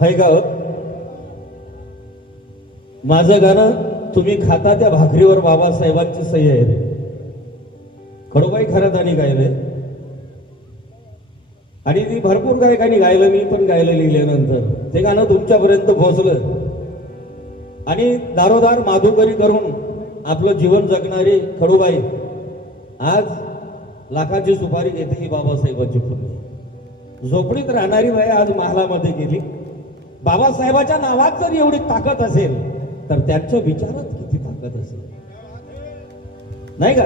हाय ग माझं गाणं तुम्ही खाता त्या भाकरीवर बाबासाहेबांची सही आहे रे. खडोबाई खरातानी गायलंय आणि ती भरपूर गायकांनी गायलं, मी पण गायलं लिहिल्यानंतर ते गाणं तुमच्यापर्यंत पोहोचलं आणि दारोदार माधुकरी करून आपलं जीवन जगणारी खडोबाई आज लाखाची सुपारी घेते ही बाबासाहेबांची पुण्य. झोपडीत राहणारी बाई आज महालामध्ये गेली. बाबासाहेबाच्या नावात जर एवढी ताकद असेल तर त्यांच्या विचारात किती ताकद असेल नाही का.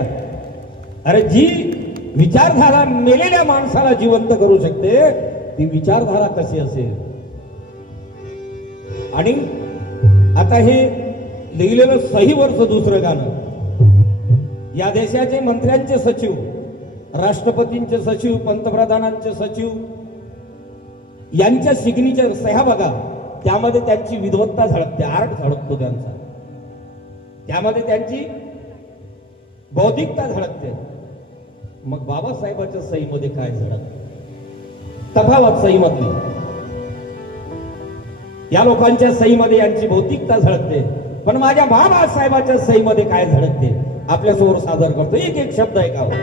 अरे जी विचारधारा मेलेल्या माणसाला जिवंत करू शकते ती विचारधारा कशी असेल. आणि आता हे लिहिलेलं सही वर्ष दुसरं गाणं या देशाचे मंत्र्यांचे सचिव, राष्ट्रपतींचे सचिव, पंतप्रधानांचे सचिव यांच्या सिग्नेचर सह्या बघा, त्यामध्ये त्यांची विद्वत्ता झळकते, आर्ट झळकतो त्यांचा, त्यामध्ये त्यांची बौद्धिकता झळकते. मग बाबासाहेबांच्या सहीमध्ये काय झळकते? तफावत सहीमधली या लोकांच्या सहीमध्ये यांची बौद्धिकता झळकते, पण माझ्या बाबासाहेबांच्या सहीमध्ये काय झळकते आपल्यासमोर सादर करतो. एक एक शब्द ऐकावा.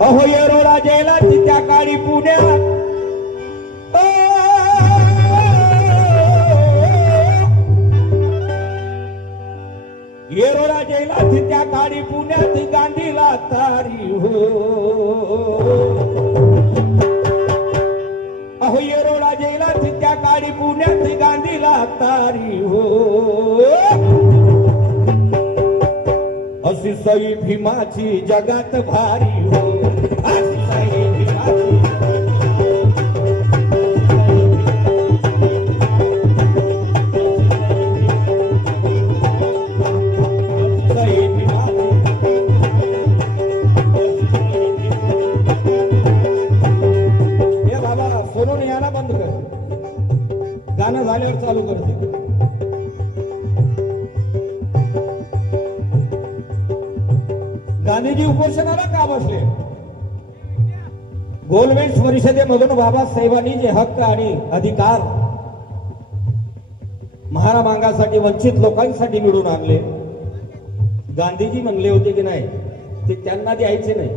अहो येरोडा जेला त्या काळी पुण्यात येरोडा जेला त्या काळी पुण्यात गांधीला तारी हो. अहो येरोडा जेला त्या काळी पुण्यात गांधीला तारी हो. अशी सई भीमाची जगात भारी हो. अशी सई भीमाची गाणं झाल्यावर चालू करते. गांधीजी उपोषणाला का बसले? गोलमेज परिषदेमधून बाबासाहेबांनी जे हक्क आणि अधिकार महारामांगासाठी वंचित लोकांसाठी मिळून आणले, गांधीजी म्हणले होते की नाही ते त्यांना द्यायचे नाही.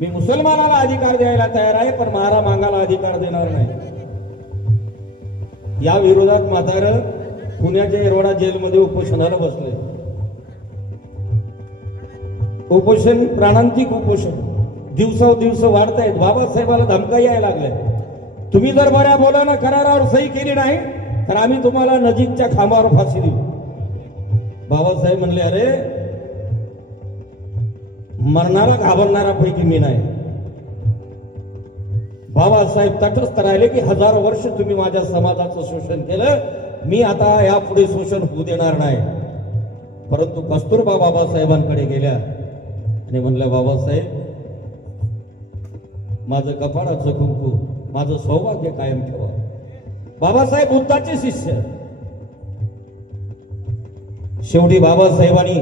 मी मुसलमानाला अधिकार द्यायला तयार आहे पण महारामांगाला अधिकार देणार नाही. या विरोधात म्हातारं पुण्याच्या येरवडा जेलमध्ये उपोषणाला बसले. उपोषण प्राणांतिक उपोषण दिवसादिवस वाढतायत. बाबासाहेबाला धमका यायला लागल्या, तुम्ही जर बऱ्या बोलानं करारावर सही केली नाही तर आम्ही तुम्हाला नजीकच्या खांबावर फाशी देऊ. बाबासाहेब म्हणले, अरे मरणाला घाबरणाऱ्यापैकी मी नाही. बाबासाहेब तटस्थ राहिले की हजारो वर्ष तुम्ही माझ्या समाजाचं शोषण केलं, मी आता यापुढे शोषण होऊ देणार नाही. परंतु कस्तुरबा बाबासाहेबांकडे गेल्या आणि म्हणल्या, बाबासाहेब माझं कपाळाचं कुंकू, माझं सौभाग्य कायम ठेवा. बाबासाहेब बुद्धाचे शिष्य. शेवटी बाबासाहेबांनी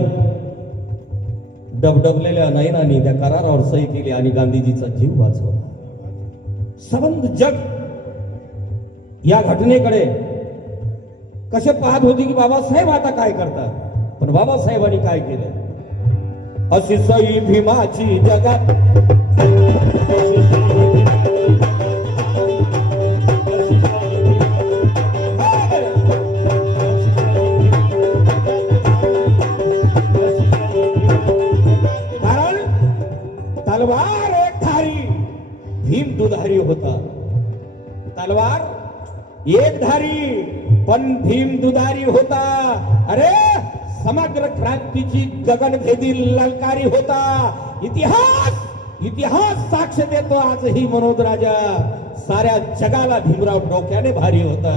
डबडबलेल्या नयनांनी त्या करारावर सही केली आणि गांधीजीचा जीव वाचवला. संबंध जग या घटनेकडे कसे पाहत होते की बाबासाहेब आता काय करतात, पण बाबासाहेबांनी काय केलं? अशी सई भीमाची जगात कारण तलवार एक धारी, भीम दुधारी होता. तलवार एक धारी पण भीम दुधारी होता. अरे समग्र क्रांतीची गगनभेदी ललकारी होता. इतिहास साक्ष देतो आजही मनोज राजा, साऱ्या जगाला भीमराव डोक्याने भारी होता.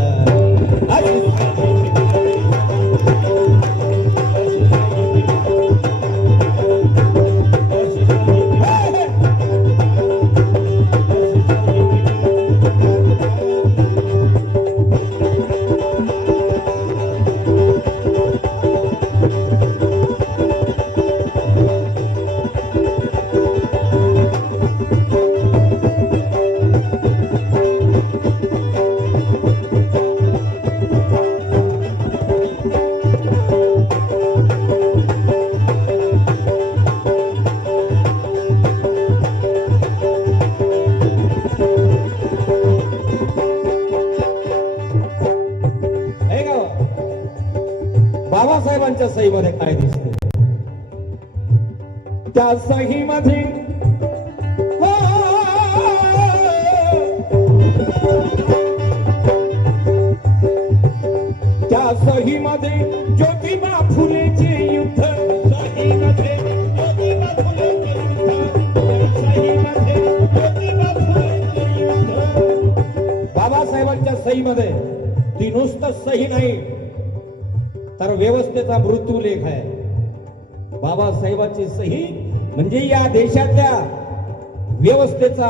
काय दिसते त्या सही मध्ये त्या सही मध्ये ज्योतिबा फुलेचे युद्ध सही मध्ये ज्योतिबा फुलेचे युद्ध सही मध्ये ज्योतिबा फुलेचे युद्ध बाबासाहेबांच्या सही मध्ये ती नुसतं सही नाही तर व्यवस्थेचा मृत्यूलेख आहे बाबासाहेबांची सही म्हणजे या देशातल्या व्यवस्थेचा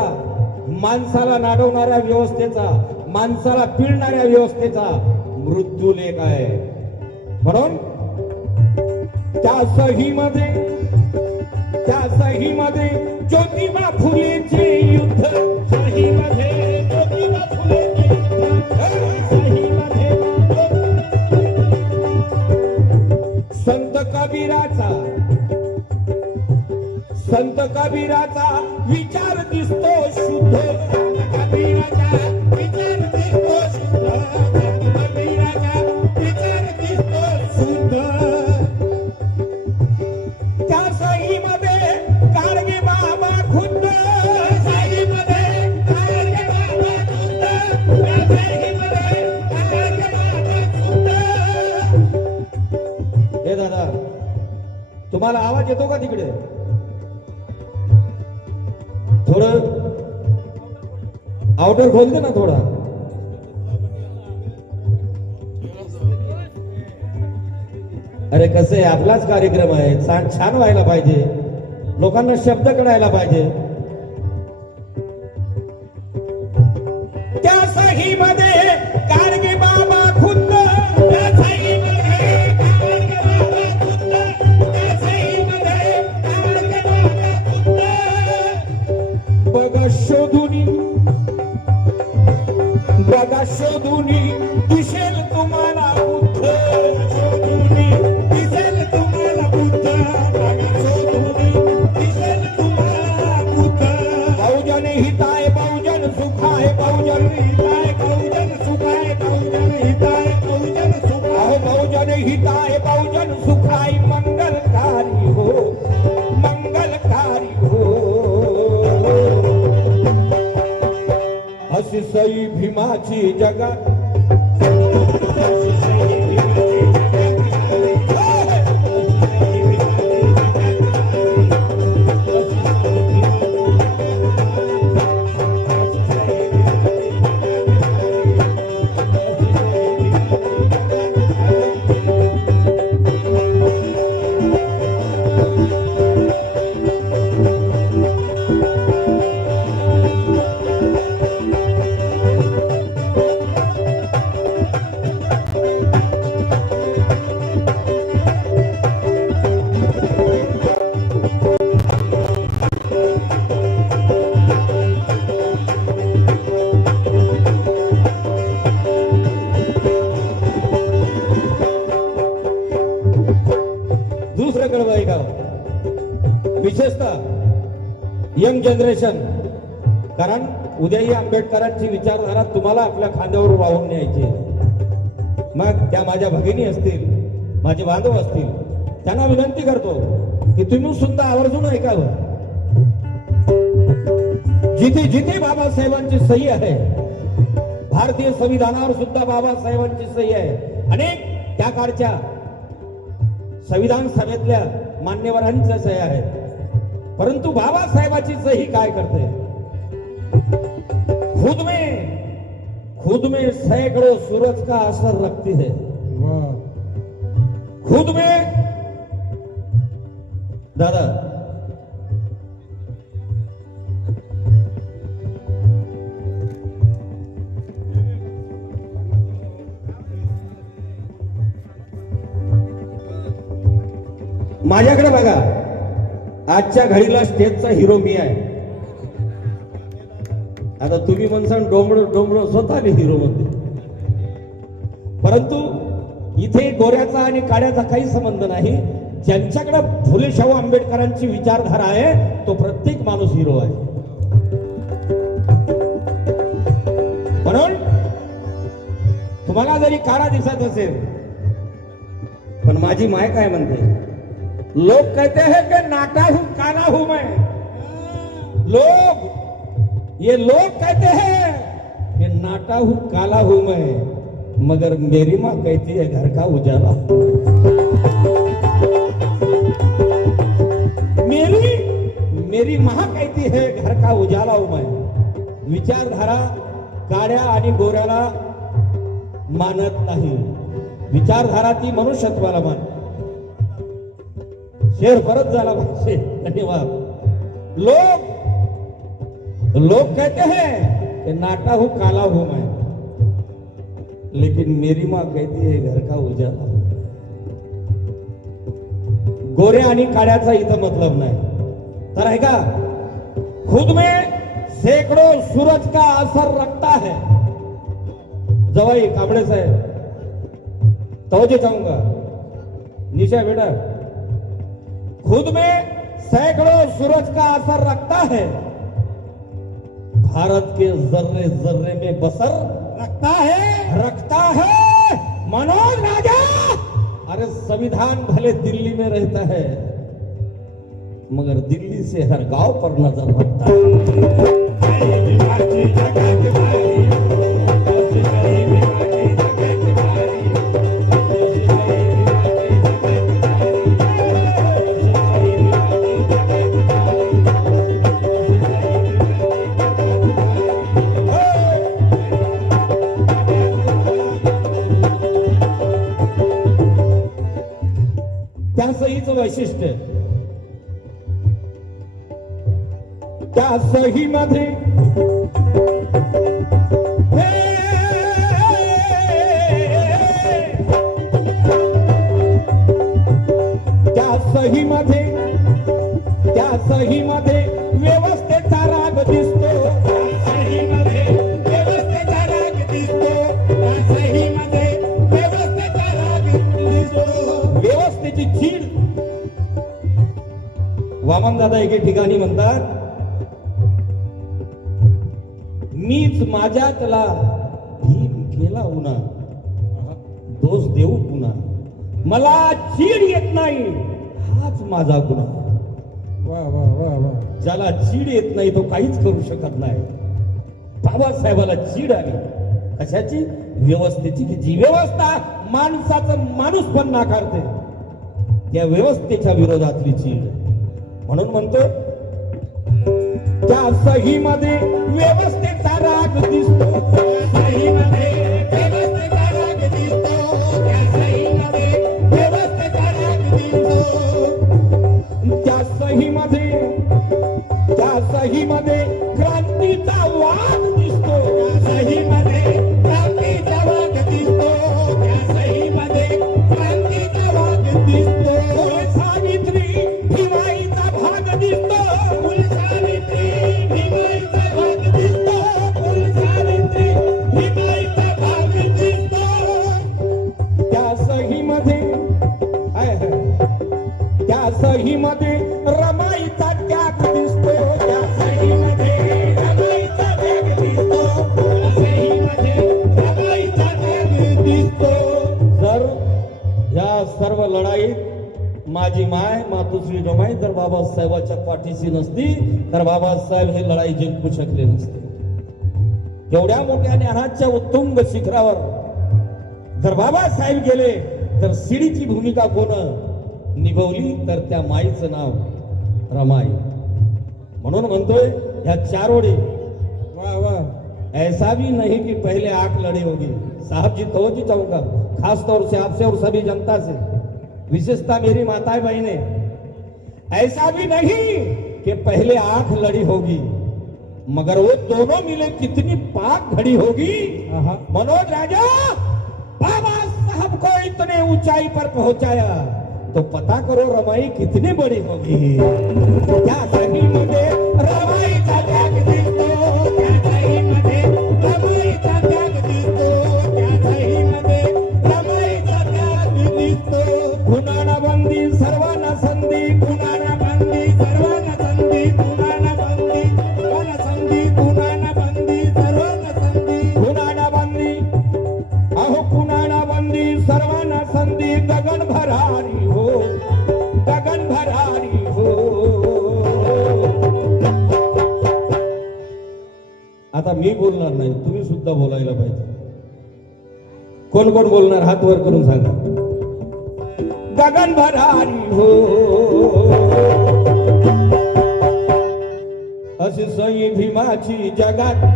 माणसाला नाडवणाऱ्या व्यवस्थेचा माणसाला पिळणाऱ्या व्यवस्थेचा मृत्यूलेख आहे म्हणून त्या सहीमध्ये ज्योतिबा फुलेचे युद्ध सहीमध्ये ज्योतिबा फुलेचे युद्ध सहीमध्ये संत कबीराचा विचार दिसतो शुद्ध कबीराचा विचार दिसतो शुद्ध कबीराचा विचार दिसतो शुद्ध त्या सहीमध्ये गाडगे बाबा खुद्द सहीमध्ये गाडगे बाबा खुद्द त्या सहीमध्ये गाडगे बाबा खुद्द हे दादा तुम्हाला आवाज येतो का तिकडे थोडं आउटर खोल दे ना थोडा अरे कसं आहे आपलाच कार्यक्रम आहे छान व्हायला पाहिजे लोकांना शब्द कळायला पाहिजे त्या सहीमध्ये गाडगे बाबा खुद्द त्या सहीमध्ये गाडगे बाबा खुद्द त्या सहीमध्ये गाडगे बाबा खुद्द बघा शोधुनी दिसेल तुम्हाला बुद्ध शोधुनी दिसेल तुम्हाला बुद्ध बघा शोधुनी दिसेल तुम्हाला बुद्ध बहुजन हिताय बहुजन सुखाय बहुजन हिताय बहुजन सुखाय बहुजन हिताय बहुजन सुखाय बहुजन हिताय बहुजन सुखाय मंगलकारी हो अशी सई भीमाची जगात विशेषतः यंग जनरेशन कारण उद्याही आंबेडकरांची विचारधारा तुम्हाला आपल्या खांद्यावर वाहून न्यायची मग त्या माझ्या भगिनी असतील माझे बांधव असतील त्यांना विनंती करतो की तुम्ही सुद्धा आवर्जून ऐकावं जिथे जिथे बाबासाहेबांची सही आहे भारतीय संविधानावर सुद्धा बाबासाहेबांची सही आहे अनेक त्या काळच्या संविधान सभेतल्या मान्यवरांच्या सही आहेत परंतु बाबासाहेबाची सही काय करते खुद में सैकड़ों सूरज का असर रखती है खुद में दादा माझ्याकडे बघा आजच्या घडीला स्टेजचा हिरो मी आहे आता तुम्ही म्हणसान डोंबरो स्वतः हिरो म्हणते परंतु इथे गोऱ्याचा आणि काळ्याचा काही संबंध नाही ज्यांच्याकडे फुले शाहू आंबेडकरांची विचारधारा आहे तो प्रत्येक माणूस हिरो आहे म्हणून तुम्हाला जरी काळा दिसत असेल पण माझी माय काय म्हणते लोग कहते हैं कि नाटा हूं काला हूं मैं। ये लोग कहते हैं कि नाटा हूं काला हूं मैं, मगर मेरी माँ कहती है घर का उजाला। मेरी माँ कहती है घर का उजाला हूं मैं। विचारधारा काळ्या आणि गोऱ्याला मानत नाही, विचारधारा ती मनुष्यत्वाला मान। शेर परत झाला पाहिजे। धन्यवाद। लोग कहते हैं कि नाटा हूं काला हूं मैं, लेकिन मेरी माँ कहती है घर का उजाला। गोऱ्या आणि काळ्याचा इथं मतलब नाही, तर है का खुद में सैकड़ों सूरज का असर रखता है। जवाई काबड़े साहब तवज्जो चाहूंगा, निशा बेटा, खुद में सैकड़ों सूरज का असर रखता है, भारत के जर्रे जर्रे में बसर रखता है मनोज राजा। अरे संविधान भले दिल्ली में रहता है, मगर दिल्ली से हर गांव पर नजर रखता है। त्या सहीचं वैशिष्ट्य, त्या सही मध्ये त्या सही मध्ये व्यवस्थेचा राग दिसतो। व्यवस्थेचा राग दिसतो। त्या सही मध्ये व्यवस्थेचा राग दिसतो। व्यवस्थेची चीड। वामनदादा एके ठिकाणी म्हणतात, मीच माझ्यातला भीम केला उन्हा, दोष देऊ पुन्हा, मला चीड येत नाही हाच माझा गुन्हा। वा वा वा वा। ज्याला चीड येत नाही तो काहीच करू शकत नाही। बाबासाहेबाला चीड आली कशाची? व्यवस्थेची, की जी व्यवस्था माणसाचं माणूस पण नाकारते, त्या व्यवस्थेच्या विरोधातली चीड। म्हणून म्हणतो त्या सहीमध्ये व्यवस्थेचा राग दिसतो। सहीमध्ये व्यवस्थेचा राग दिसतो। त्या सहीमध्ये व्यवस्थेचा राग दिसतो। त्या सहीमध्ये क्रांतीचा वाद दिसतो। त्या सहीमध्ये क्रांतीचा वाद दिसतो। त्या सहीमध्ये क्रांतीचा वाद दिसतो। सावित्री भीमाईचा भाग दिसतो। सहीमध्ये रमाईचा त्याग दिसतो। त्या सहीमध्ये रमाईचा त्याग दिसतो। सहीमध्ये रमाईचा त्याग दिसतो। जर या सर्व लढाईत माझी माय मातोश्री रमाई जर बाबासाहेबाच्या पाठीशी नसती तर बाबासाहेब हे लढाई जिंकू शकले नसते। एवढ्या मोठ्या ज्ञानाच्या उत्तुंग शिखरावर जर बाबासाहेब गेले तर शिडीची भूमिका कोण निभवली? तर त्या माईचं नाव रमाई। म्हणून म्हणतोय ह्या चार ओळी, वाह वाह। ऐसा भी नहीं कि पहले 8 लड़ी होगी। साहब जी तवज्जो चाहूंगा खास तौर से आपसे और सभी जनता से, विशेषता मेरी माताएं बहनें, ऐसा भी नहीं कि पहले 8 लड़ी होगी, मगर वो दोनों मिले कितनी पाक घड़ी होगी। मनोज राजा, बाबा साहब को इतने ऊंचाई पर पहुंचाया तो पता करो रमाई कितनी बड़ी होगी। क्या सहीमध्ये रमाईचा त्याग दिसतो। त्या सहीमध्ये रमाईचा त्याग दिसतो। त्या सहीमध्ये रमाईचा त्याग दिसतो। कुणाला बंदी सर्वांना संधी, कुणाला बंदी सर्वांना संधी, कुणाला बंदी सर्वांना संधी, कुणाला बंदी सर्वांना संधी, कुणाला बंदी, अहो कुणाला बंदी सर्वांना संधी। गगन भरारी हो, गगन मी बोलणार नाही, तुम्ही सुद्धा बोलायला पाहिजे. कोण कोण बोलणार हात वर करून सांगा. गगन भरारी हो अशी सई भीमाची जगात,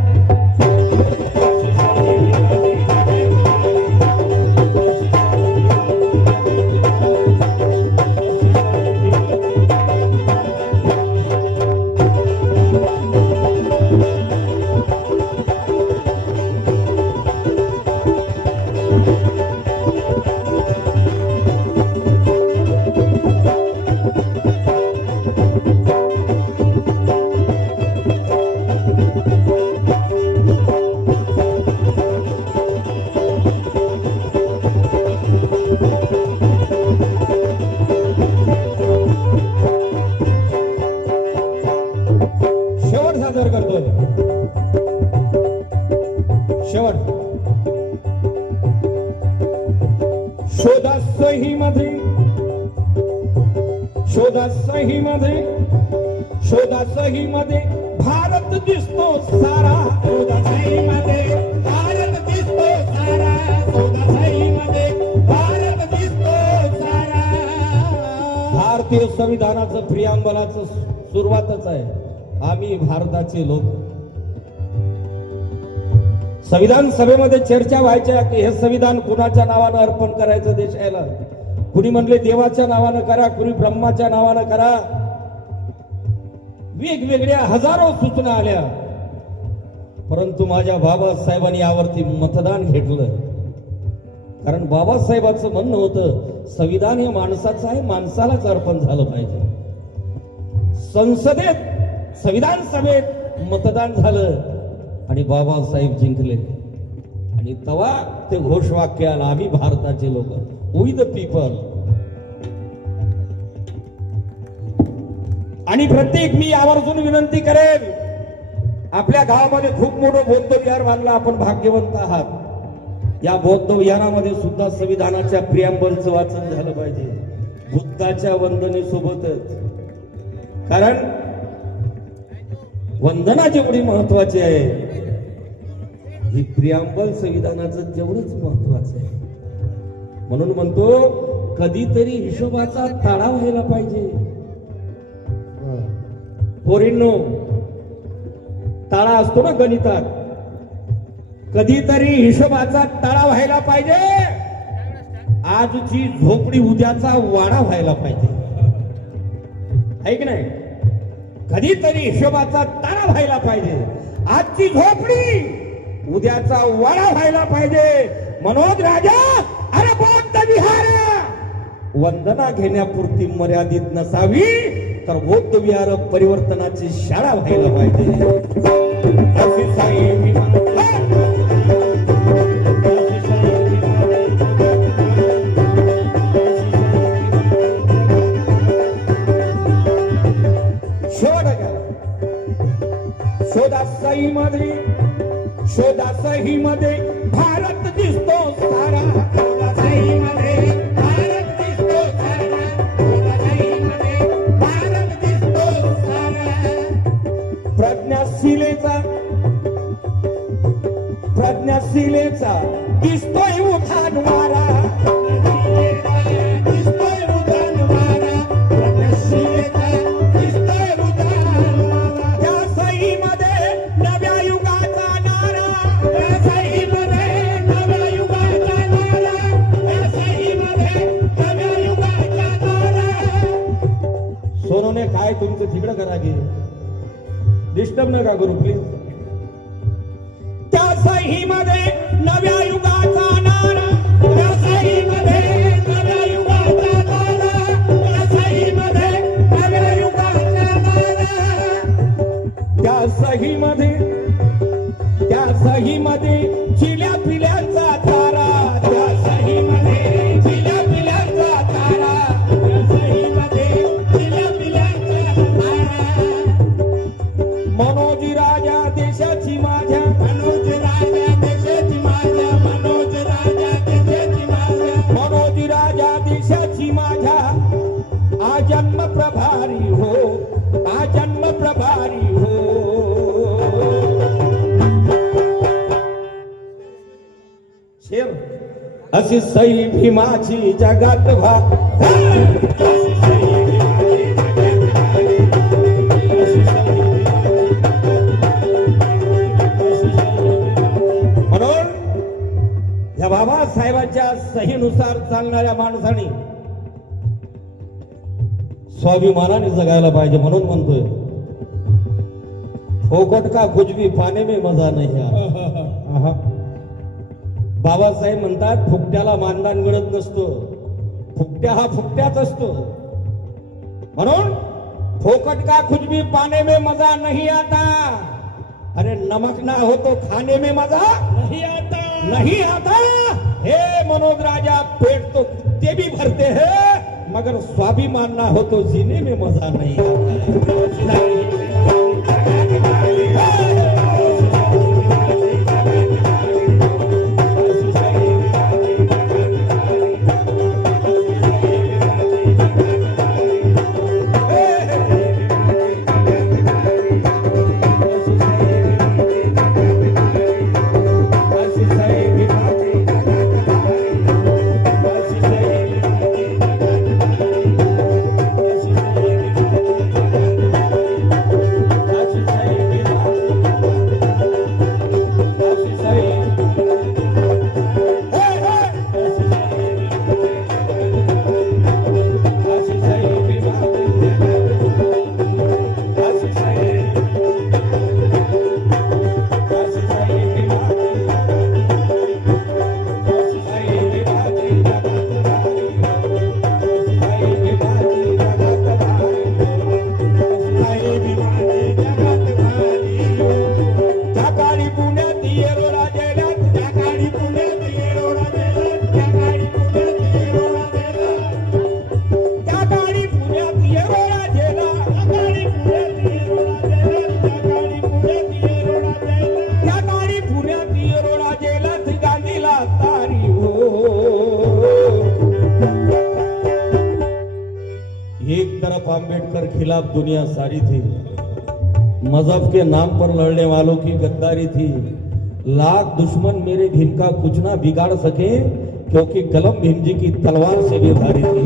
शोधासही मध्ये भारत दिसतो सारा, शोधासही मध्ये भारत दिसतो सारा, शोधासही मध्ये भारत दिसतो सारा. भारतीय संविधानाचं प्रियांबलाचं सुरुवातच आहे, आम्ही भारताचे लोक. संविधान सभेमध्ये चर्चा व्हायच्या की हे संविधान कुणाच्या नावानं अर्पण करायचं देशाला. कुणी म्हणले देवाच्या नावानं करा, कुणी ब्रह्माच्या नावानं करा. वेगवेगळ्या हजारो सूचना आल्या, परंतु माझ्या बाबासाहेबांनी यावरती मतदान घेतलं. कारण बाबासाहेबांचं म्हणणं होतं संविधान हे माणसाचं आहे, माणसालाच अर्पण झालं पाहिजे. संसदेत संविधान सभेत मतदान झालं आणि बाबासाहेब जिंकले. आणि तेव्हा ते घोषवाक्य आलं, आम्ही भारताचे लोक, वी द पीपल. आणि प्रत्येक मी आवर्जून विनंती करेन, आपल्या गावामध्ये खूप मोठं बौद्ध विहार बांधलं, आपण भाग्यवंत आहात. या बौद्ध विहारामध्ये सुद्धा संविधानाच्या प्रियांबलचं वाचन झालं पाहिजे, बुद्धाच्या वंदनेसोबतच. कारण वंदना जेवढी महत्वाची आहे, ही प्रियांबल संविधानाचं जेवढंच महत्वाचं आहे. म्हणून म्हणतो कधीतरी हिशोबाचा ताळा व्हायला पाहिजे. पोरींनो, ताळा असतो ना गणितात, कधीतरी हिशोबाचा ताळा व्हायला पाहिजे. आजची झोपडी उद्याचा वाडा व्हायला पाहिजे, आहे की नाही? कधीतरी हिशोबाचा ताळा व्हायला पाहिजे. आजची झोपडी उद्याचा वाडा व्हायला पाहिजे. मनोज राजा, अरे बौद्ध विहार वंदना घेण्यापुरती मर्यादित नसावी, तर बौद्ध विहार परिवर्तनाची शाळा व्हायला पाहिजे. शोधासही मध्ये भारत दिसतो सारा, शोधासही मध्ये भारत दिसतो सारा, शोधासही मध्ये भारत दिसतो सारा. प्रज्ञाशिलेचा दिसतोय उठान वारा, दिसतोय उठान वारा, प्रज्ञाशिलेचा दिसतोय उठान वारा. त्या सही मध्ये नव्या युगाचा नारा, त्या सही मध्ये नव्या युगाचा नारा, त्या सही मध्ये नव्या युगाचा नारा. सोनोने काय तुमचं तिकडं करा की, डिस्टर्ब नका करू प्लीज. त्या सही मध्ये नव्या युगाचा नारा, त्या सही मध्ये नव्या युगाचा नारा, त्या सही मध्ये नव्या युगाचा नारा. त्या सही मध्ये चिल्या पिल्यांचा तारा, त्या सही मध्ये चिल्या पिल्यांचा तारा, त्या सही मध्ये चिल्या पिल्यांचा तारा. मनोज राजा देशाची माझ्या, मनोज राजा देशाची माझ्या, मनोज राजा देशाची माझ्या, मनोज राजा देशाची माझ्या. आजन्म प्रभारी हो, आजन्म प्रभारी हो. अशी सई भीमाची जगात म्हणून या बाबासाहेबांच्या सहीनुसार चालणाऱ्या माणसाने स्वाभिमानाने जगायला पाहिजे. म्हणून म्हणतोय फोकट का कुछ भी पाने में मजा नाही आहे. बाबासाहेब म्हणतात फुकट्याला मानधन मिळत नसतं, फुकट्या हा फुकट्याच असतो. म्हणून फोकट का कुछ भी पाने में मजा नहीं आता. अरे नमक ना हो तो खाने में मजा नहीं आता. हे मनोज राजा पेट तो ते भी भरते हैं मगर स्वाभिमान ना हो तो जीने में मजा नहीं आता. एक तरफ आंबेडकर खिलाफ दुनिया सारी थी, मजहब के नाम पर लड़ने वालों की गद्दारी थी. लाख दुश्मन मेरे भीम का कुछ ना बिगाड़ सके क्योंकि कलम भीम जी की तलवार से भी धारी थी.